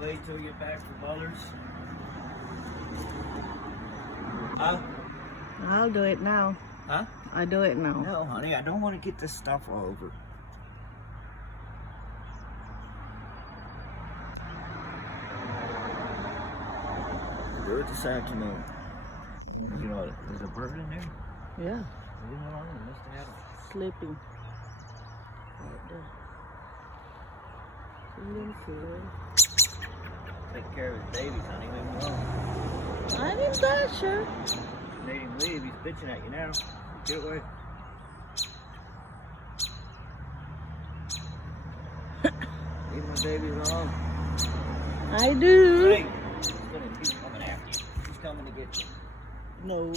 wait till you're back for colors? Huh? I'll do it now. Huh? I do it now. No, honey, I don't want to get this stuff all over. Do it this afternoon. You know, there's a bird in there? Yeah, Leave it alone. You must have had it. sleeping. Right there. Feeling good. Take care of his babies, honey. Leave him alone. I didn't touch her. Made him leave. He's bitching at you now. Get away. Leave my babies alone. I do. Hey, he's coming after you. He's coming to get you. No.